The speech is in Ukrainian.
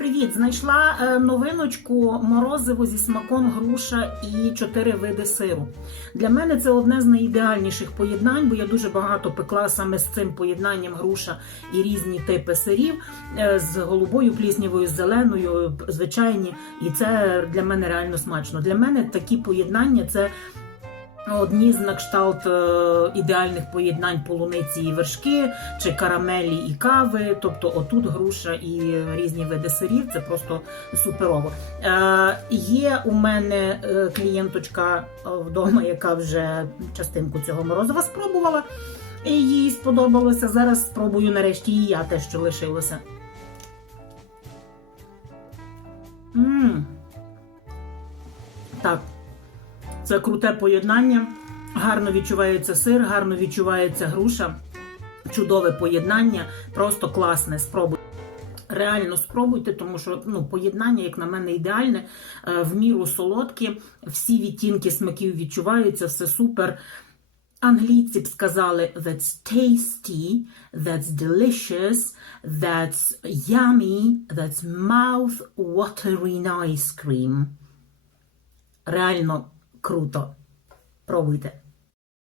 Привіт! Знайшла е, новиночку морозиво зі смаком груша і чотири види сиру. Для мене це одне з найідеальніших поєднань, бо я дуже багато пекла саме з цим поєднанням груша і різні типи сирів е, з голубою пліснявою, з зеленою, звичайні. І це для мене реально смачно. Для мене такі поєднання це. Одні з на кшталт е, ідеальних поєднань полуниці і вершки, чи карамелі і кави. Тобто, отут груша і різні види сирів це просто суперово. Е, є у мене е, клієнточка е, вдома, яка вже частинку цього морозива спробувала, і їй сподобалося. Зараз спробую нарешті і я те, що лишилося. м Так. Це круте поєднання. Гарно відчувається сир, гарно відчувається груша. Чудове поєднання, просто класне. Спробуйте. Реально спробуйте, тому що ну, поєднання, як на мене, ідеальне, е, в міру солодкі, всі відтінки смаків відчуваються, все супер. Англійці б сказали that's tasty, that's delicious, that's yummy, that's mouth-watering ice cream. Реально круто. Пробуйте.